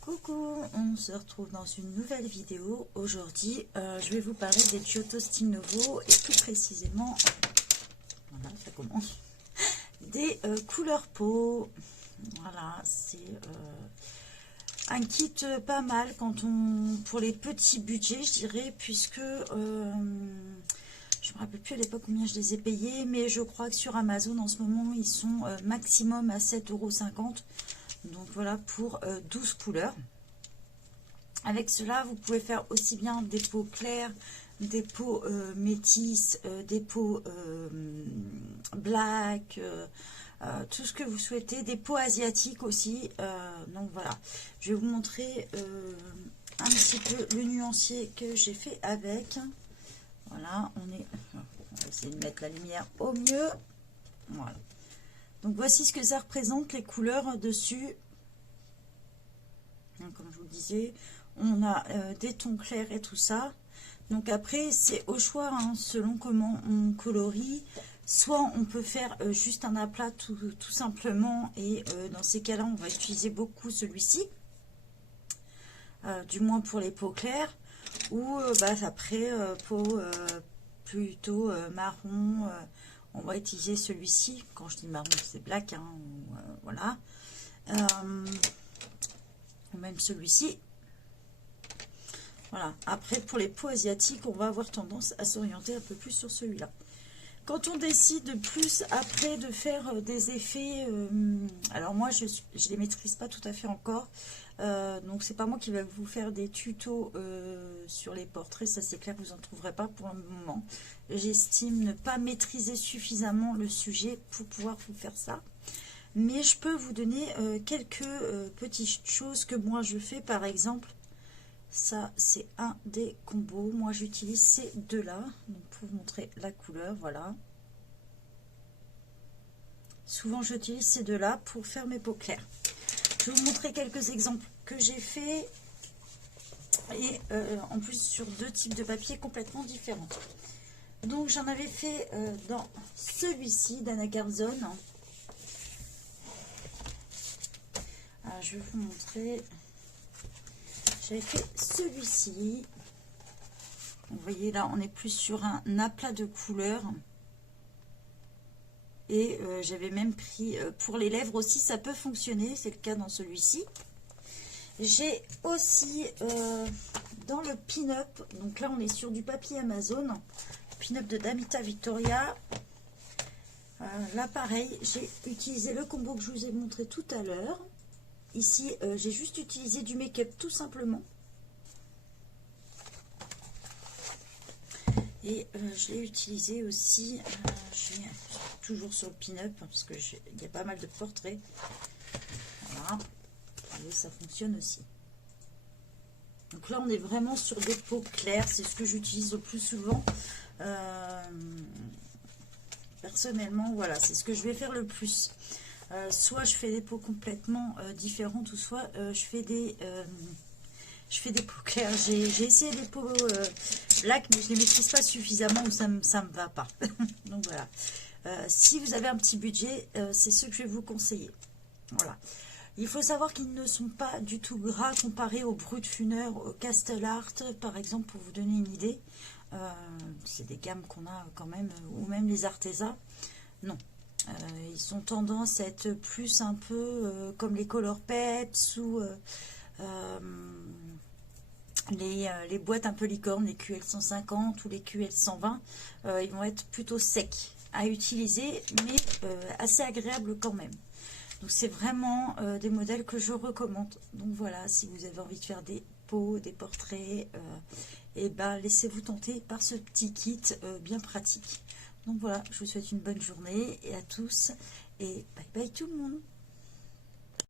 Coucou, on se retrouve dans une nouvelle vidéo. Aujourd'hui, je vais vous parler des Giotto Style Novo et plus précisément, voilà, ça commence, des couleurs peau. Voilà, c'est un kit pas mal quand on, pour les petits budgets, je dirais, puisque je me rappelle plus à l'époque combien je les ai payés, mais je crois que sur Amazon en ce moment ils sont maximum à 7,50 €. Donc voilà pour 12 couleurs. Avec cela, vous pouvez faire aussi bien des peaux claires, des peaux métisses, des peaux black, tout ce que vous souhaitez, des peaux asiatiques aussi. Donc voilà, je vais vous montrer un petit peu le nuancier que j'ai fait avec. Voilà, on va essayer de mettre la lumière au mieux. Voilà. Donc voici ce que ça représente, les couleurs dessus. Comme je vous le disais, on a des tons clairs et tout ça. Donc après, c'est au choix, hein, selon comment on colorie. Soit on peut faire juste un aplat tout simplement. Et dans ces cas-là, on va utiliser beaucoup celui-ci. Du moins pour les peaux claires. Ou après, peau plutôt marron, on va utiliser celui-ci. Quand je dis marron, c'est black, hein, voilà. Ou même celui-ci. Voilà. Après, pour les peaux asiatiques, on va avoir tendance à s'orienter un peu plus sur celui-là. Quand on décide plus après de faire des effets, alors moi je les maîtrise pas tout à fait encore, donc c'est pas moi qui vais vous faire des tutos sur les portraits, ça c'est clair, vous en trouverez pas pour le moment. J'estime ne pas maîtriser suffisamment le sujet pour pouvoir vous faire ça. Mais je peux vous donner quelques petites choses que moi je fais. Par exemple, ça c'est un des combos. Moi j'utilise ces deux-là. Donc pour vous montrer la couleur, voilà. Souvent j'utilise ces deux-là pour faire mes peaux claires. Je vais vous montrer quelques exemples que j'ai fait. Et en plus sur deux types de papier complètement différents. Donc j'en avais fait dans celui-ci d'Anna Garzon. Je vais vous montrer. J'avais fait celui-ci. Vous voyez là, on est plus sur un aplat de couleurs. Et j'avais même pris pour les lèvres aussi, ça peut fonctionner. C'est le cas dans celui-ci. J'ai aussi dans le pin-up. Donc là, on est sur du papier Amazon. Pin-up de Damita Victoria. Là, pareil, j'ai utilisé le combo que je vous ai montré tout à l'heure. Ici, j'ai juste utilisé du make-up tout simplement. Et je l'ai utilisé aussi, toujours sur le pin-up, parce qu'il y a pas mal de portraits. Voilà. Et ça fonctionne aussi. Donc là, on est vraiment sur des peaux claires. C'est ce que j'utilise le plus souvent. Personnellement, voilà, c'est ce que je vais faire le plus. Soit je fais des peaux complètement différentes, ou soit je fais des peaux claires. J'ai essayé des peaux black, mais je ne les maîtrise pas suffisamment, ou ça me va pas. Donc voilà. Si vous avez un petit budget, c'est ce que je vais vous conseiller. Voilà. Il faut savoir qu'ils ne sont pas du tout gras comparés au Brutfuner, au Castle Art, par exemple, pour vous donner une idée. C'est des gammes qu'on a quand même, ou même les Arteza. Non. Ils ont tendance à être plus un peu comme les Color Peps ou les boîtes un peu licornes, les QL 150 ou les QL 120. Ils vont être plutôt secs à utiliser, mais assez agréables quand même. Donc c'est vraiment des modèles que je recommande. Donc voilà, si vous avez envie de faire des peaux, des portraits, et ben laissez-vous tenter par ce petit kit bien pratique. Donc voilà, je vous souhaite une bonne journée et à tous, et bye bye tout le monde.